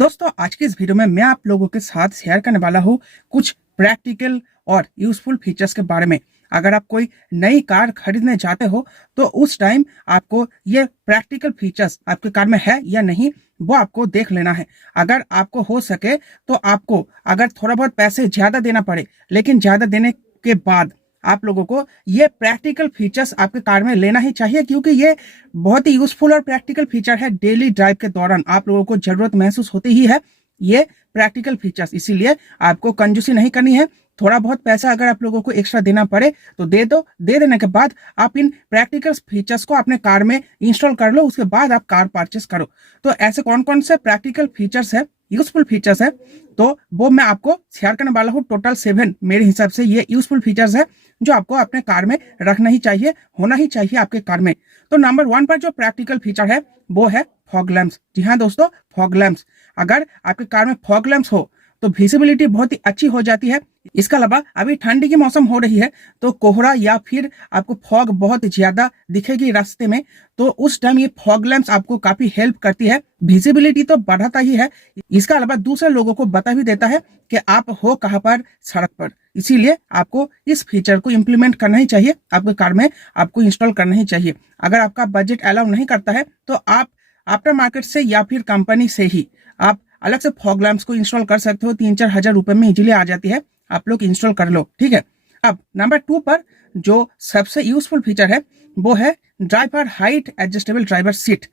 दोस्तों आज की इस वीडियो में मैं आप लोगों के साथ शेयर करने वाला हूँ कुछ प्रैक्टिकल और यूजफुल फीचर्स के बारे में। अगर आप कोई नई कार खरीदने जाते हो तो उस टाइम आपको ये प्रैक्टिकल फीचर्स आपके कार में है या नहीं वो आपको देख लेना है। अगर आपको हो सके तो आपको अगर थोड़ा बहुत पैसे ज्यादा देना पड़े लेकिन ज्यादा देने के बाद आप लोगों को ये प्रैक्टिकल फीचर्स आपके कार में लेना ही चाहिए, क्योंकि ये बहुत ही यूजफुल और प्रैक्टिकल फीचर है। डेली ड्राइव के दौरान आप लोगों को जरूरत महसूस होती ही है ये प्रैक्टिकल फीचर्स, इसीलिए आपको कंजूसी नहीं करनी है। थोड़ा बहुत पैसा अगर आप लोगों को एक्स्ट्रा देना पड़े तो दे दो। दे देने के बाद आप इन प्रैक्टिकल फीचर्स को अपने कार में इंस्टॉल कर लो, उसके बाद आप कार परचेस करो। तो ऐसे कौन कौन से प्रैक्टिकल फीचर्स है, यूजफुल फीचर्स है, तो वो मैं आपको शेयर करने वाला हूँ। टोटल 7 मेरे हिसाब से ये यूजफुल फीचर्स है जो आपको अपने कार में रखना ही चाहिए, होना ही चाहिए आपके कार में। तो नंबर 1 पर जो प्रैक्टिकल फीचर है वो है फॉग लैंप्स। जी हाँ दोस्तों, फॉग लैंप्स। अगर आपके कार में फॉग लैंप्स हो तो विजिबिलिटी बहुत ही अच्छी हो जाती है। इसके अलावा अभी ठंडी की मौसम हो रही है तो कोहरा या फिर आपको फॉग बहुत ज्यादा दिखेगी रास्ते में, तो उस टाइम ये फॉग लैंप्स आपको काफी हेल्प करती है। विजिबिलिटी तो बढ़ाता ही है, इसका अलावा दूसरे लोगों को बता भी देता है कि आप हो कहाँ पर, सड़क पर। इसीलिए आपको इस फीचर को इम्प्लीमेंट करना ही चाहिए, आपके कार में आपको इंस्टॉल करना ही चाहिए। अगर आपका बजट अलाउ नहीं करता है तो आप आफ्टर मार्केट से या फिर कंपनी से ही आप अलग से फॉग लैंप्स को इंस्टॉल कर सकते हो। 3-4 हजार रुपए में इजीली आ जाती है, आप लोग इंस्टॉल कर लो, ठीक है। अब नंबर 2 पर जो सबसे यूजफुल फीचर है वो है driver height adjustable driver seat.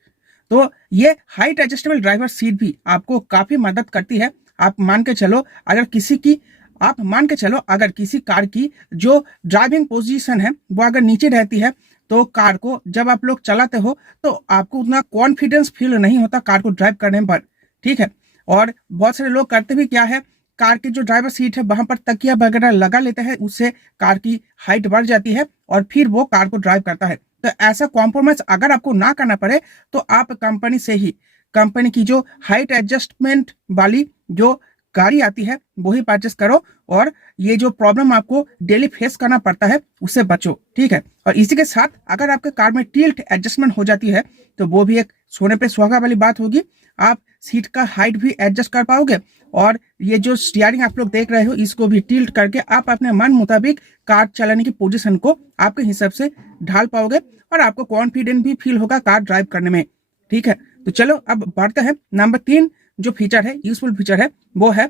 तो ये हाइट एडजस्टेबल ड्राइवर सीट भी आपको काफी मदद करती है। आप मान के चलो अगर किसी कार की जो ड्राइविंग पोजीशन है वो अगर नीचे रहती है तो कार को जब आप लोग चलाते हो तो आपको उतना कॉन्फिडेंस फील नहीं होता कार को ड्राइव करने पर, ठीक है। और बहुत सारे लोग करते भी क्या है, कार की जो ड्राइवर सीट है वहां पर तकिया वगैरह लगा लेते हैं, उससे कार की हाइट बढ़ जाती है और फिर वो कार को ड्राइव करता है। तो ऐसा कॉम्प्रोमाइज अगर आपको ना करना पड़े तो आप कंपनी की जो हाइट एडजस्टमेंट वाली जो गाड़ी आती है वही परचेस करो, और ये जो प्रॉब्लम आपको डेली फेस करना पड़ता है उससे बचो, ठीक है। और इसी के साथ अगर आपके कार में टिल्ट एडजस्टमेंट हो जाती है तो वो भी एक सोने पे सुहागा वाली बात होगी। आप सीट का हाइट भी एडजस्ट कर पाओगे और ये जो स्टीयरिंग आप लोग देख रहे हो इसको भी टिल्ट करके आप अपने मन मुताबिक कार चलाने की पोजीशन को आपके हिसाब से ढाल पाओगे और आपको कॉन्फिडेंट भी फील होगा कार ड्राइव करने में, ठीक है। तो चलो अब बढ़ते हैं। नंबर 3 जो फीचर है, यूजफुल फीचर है, वो है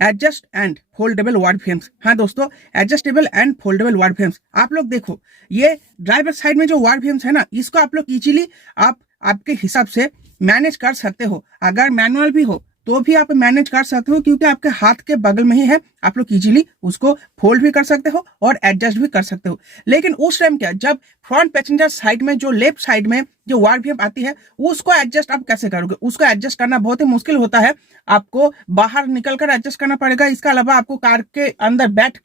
adjust and foldable ward frames. हाँ दोस्तों, adjustable and foldable ward frames. आप लोग देखो, ये ड्राइवर साइड में जो वार्ड फ्रेम्स है ना, इसको आप लोग इजीली आपके हिसाब से मैनेज कर सकते हो। अगर मैनुअल भी हो तो भी आप मैनेज कर सकते हो, क्योंकि आपके हाथ के बगल में ही है। आप लोग इजीली उसको फोल्ड भी कर सकते हो और एडजस्ट भी कर सकते हो। लेकिन उस टाइम क्या, जब फ्रंट पैसेंजर साइड में जो लेफ्ट साइड में जो वार्ड फ्रेम आती है उसको एडजस्ट आप कैसे करोगे? उसको एडजस्ट करना बहुत ही मुश्किल होता है, आपको बाहर निकल कर एडजस्ट करना पड़ेगा। इसके अलावा आपको कार के अंदर बैठ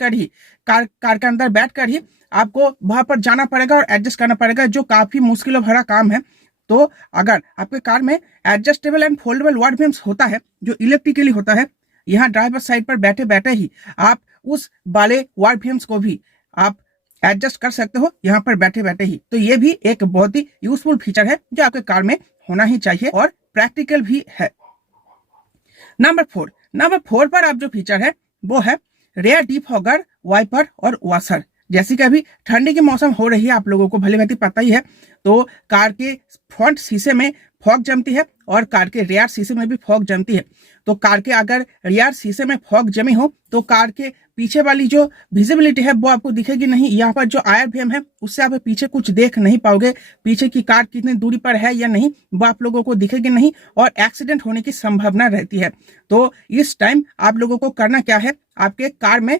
कर ही आपको वहां पर जाना पड़ेगा और एडजस्ट करना पड़ेगा, जो काफी मुश्किल भरा काम है। तो अगर आपके कार में adjustable and foldable ward frames होता है जो इलेक्ट्रिकली होता है, यहाँ ड्राइवर साइड पर बैठे बैठे ही आप उस वाले वार्ड फ्रेम्स को भी आप एडजस्ट कर सकते हो यहाँ पर बैठे बैठे ही। तो ये भी एक बहुत ही यूजफुल फीचर है जो आपके कार में होना ही चाहिए और प्रैक्टिकल भी है। नंबर 4 पर आप जो फीचर है वो है रेयर डिफॉगर, वाइपर और वॉशर। जैसे कि अभी ठंडी की मौसम हो रही है, आप लोगों को भली भांति पता ही है, तो कार के फ्रंट शीशे में फॉग जमती है और कार के रियर शीशे में भी फॉग जमती है। तो कार के अगर रियर शीशे में फॉग जमी हो तो कार के पीछे वाली जो विजिबिलिटी है वो आपको दिखेगी नहीं। यहाँ पर जो आयर फ्रेम है उससे आप पीछे कुछ देख नहीं पाओगे, पीछे की कार कितनी दूरी पर है या नहीं वो आप लोगों को दिखेगी नहीं और एक्सीडेंट होने की संभावना रहती है। तो इस टाइम आप लोगों को करना क्या है, आपके कार में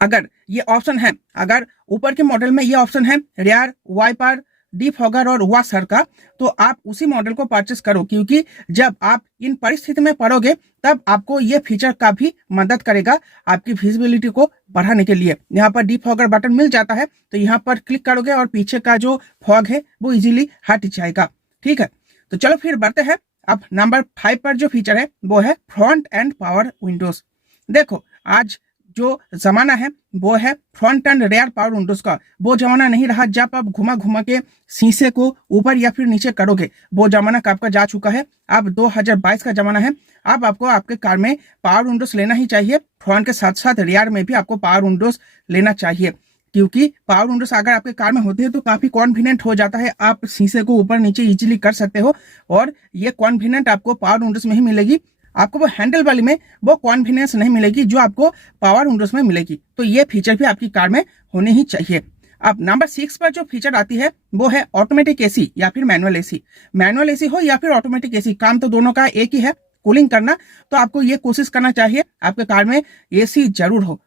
अगर ये ऑप्शन है, अगर ऊपर के मॉडल में ये ऑप्शन है रियर वाइपर, डिफॉगर और वॉशर का, तो आप उसी मॉडल को परचेस करो, क्योंकि जब आप इन परिस्थिति में पड़ोगे तब आपको ये फीचर काफी मदद करेगा आपकी विजिबिलिटी को बढ़ाने के लिए। यहाँ पर डिफॉगर बटन मिल जाता है, तो यहाँ पर क्लिक करोगे और पीछे का जो फॉग है वो इजीली हट जाएगा, ठीक है। तो चलो फिर बढ़ते हैं। अब नंबर 5 पर जो फीचर है वो है फ्रंट एंड पावर विंडोज। देखो, आज जो जमाना है वो है front and rear power windows का। वो जमाना नहीं रहा जब आप घुमा घुमा के शीशे को ऊपर या फिर नीचे करोगे, वो जमाना आपका जा चुका है। अब 2022 का जमाना है। अब आपको आपके कार में पावर विंडोज लेना ही चाहिए। फ्रंट के साथ साथ रेयर में भी आपको पावर विंडोज लेना चाहिए, क्योंकि पावर विंडोज अगर आपके कार में होती है तो काफी कॉन्फिडेंट हो जाता है। आप शीशे को ऊपर नीचे इजीली कर सकते हो और ये कॉन्फिडेंट आपको पावर विंडोज में ही मिलेगी। आपको वो हैंडल वाली में वो कॉन्फिडेंस नहीं मिलेगी जो आपको पावर विंडोज में मिलेगी। तो ये फीचर भी आपकी कार में होने ही चाहिए। अब नंबर 6 पर जो फीचर आती है वो है ऑटोमेटिक एसी या फिर मैनुअल एसी। मैनुअल एसी हो या फिर ऑटोमेटिक एसी, काम तो दोनों का एक ही है, कूलिंग करना। तो आपको ये कोशिश करना चाहिए आपके कार में एसी जरूर हो,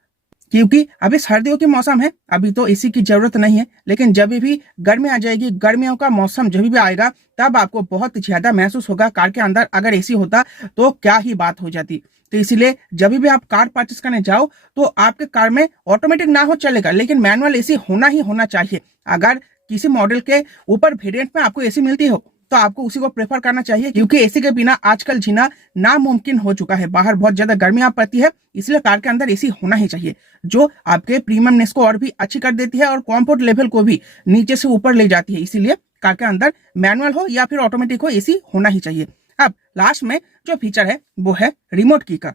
क्योंकि अभी सर्दियों की मौसम है, अभी तो एसी की जरूरत नहीं है। लेकिन जब भी गर्मी आ जाएगी, गर्मियों का मौसम जब भी आएगा, तब आपको बहुत ज्यादा महसूस होगा कार के अंदर अगर एसी होता तो क्या ही बात हो जाती। तो इसीलिए जब भी आप कार परचेस करने जाओ तो आपके कार में ऑटोमेटिक ना हो चलेगा, लेकिन मैनुअल एसी होना ही होना चाहिए। अगर किसी मॉडल के ऊपर वेरिएंट में आपको एसी मिलती हो तो आपको उसी को प्रेफर करना चाहिए, क्योंकि एसी के बिना आजकल जीना नामुमकिन हो चुका है। बाहर बहुत ज्यादा गर्मी पड़ती है, इसलिए कार के अंदर एसी होना ही चाहिए, जो आपके प्रीमियमनेस को और भी अच्छी कर देती है और कंफर्ट लेवल को भी नीचे से ऊपर ले जाती है। इसीलिए कार के अंदर मैनुअल हो या फिर ऑटोमेटिक हो, एसी होना ही चाहिए। अब लास्ट में जो फीचर है वो है रिमोट की का।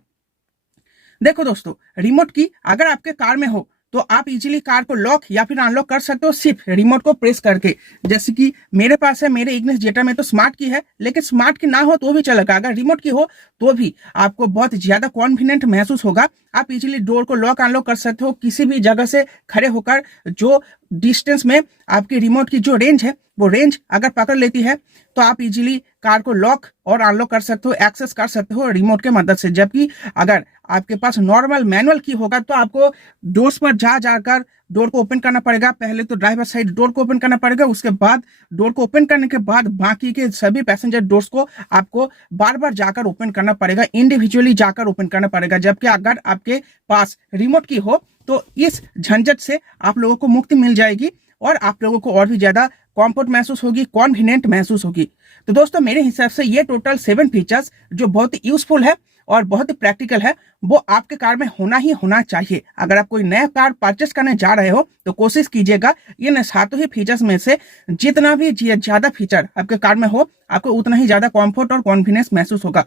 देखो दोस्तों, रिमोट की अगर आपके कार में हो तो आप इजीली कार को लॉक या फिर अनलॉक कर सकते हो सिर्फ रिमोट को प्रेस करके। जैसे कि मेरे पास है, मेरे इग्निस जेटा में तो स्मार्ट की है, लेकिन स्मार्ट की ना हो तो भी चलेगा। अगर रिमोट की हो तो भी आपको बहुत ज्यादा कॉन्फिडेंट महसूस होगा। आप इजीली डोर को लॉक अनलॉक कर सकते हो किसी भी जगह से खड़े होकर। जो डिस्टेंस में आपकी रिमोट की जो रेंज है वो रेंज अगर पकड़ लेती है तो आप इजीली कार को लॉक और अनलॉक कर सकते हो, एक्सेस कर सकते हो रिमोट के मदद से। जबकि अगर आपके पास नॉर्मल मैनुअल की होगा तो आपको डोर्स पर जा जाकर डोर को ओपन करना पड़ेगा। पहले तो ड्राइवर साइड डोर को ओपन करना पड़ेगा, उसके बाद डोर को ओपन करने के बाद बाकी के सभी पैसेंजर डोर्स को आपको बार बार जाकर ओपन करना पड़ेगा, इंडिविजुअली जाकर ओपन करना पड़ेगा। जबकि अगर आपके पास रिमोट की हो तो इस झंझट से आप लोगों को मुक्ति मिल जाएगी और आप लोगों को और भी ज्यादा कंफर्ट महसूस होगी, कॉन्फिडेंट महसूस होगी। तो दोस्तों, मेरे हिसाब से ये टोटल 7 फीचर्स जो बहुत ही यूजफुल है और बहुत ही प्रैक्टिकल है, वो आपके कार में होना ही होना चाहिए। अगर आप कोई नया कार परचेस करने जा रहे हो तो कोशिश कीजिएगा इन 7 ही फीचर्स में से जितना भी ज्यादा फीचर आपके कार में हो, आपको उतना ही ज्यादा कंफर्ट और कॉन्फिडेंस महसूस होगा।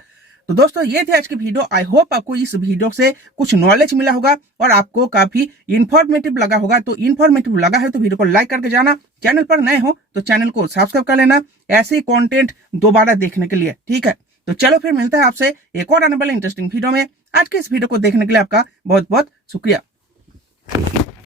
तो दोस्तों, ये थी आज की वीडियो। आई होप आपको इस वीडियो से कुछ नॉलेज मिला होगा और आपको काफी इंफॉर्मेटिव लगा होगा। तो इंफॉर्मेटिव लगा है तो वीडियो को लाइक करके जाना, चैनल पर नए हो तो चैनल को सब्सक्राइब कर लेना ऐसे ही कंटेंट दोबारा देखने के लिए, ठीक है। तो चलो फिर मिलता है आपसे एक और आने वाले इंटरेस्टिंग वीडियो में। आज के इस वीडियो को देखने के लिए आपका बहुत बहुत शुक्रिया।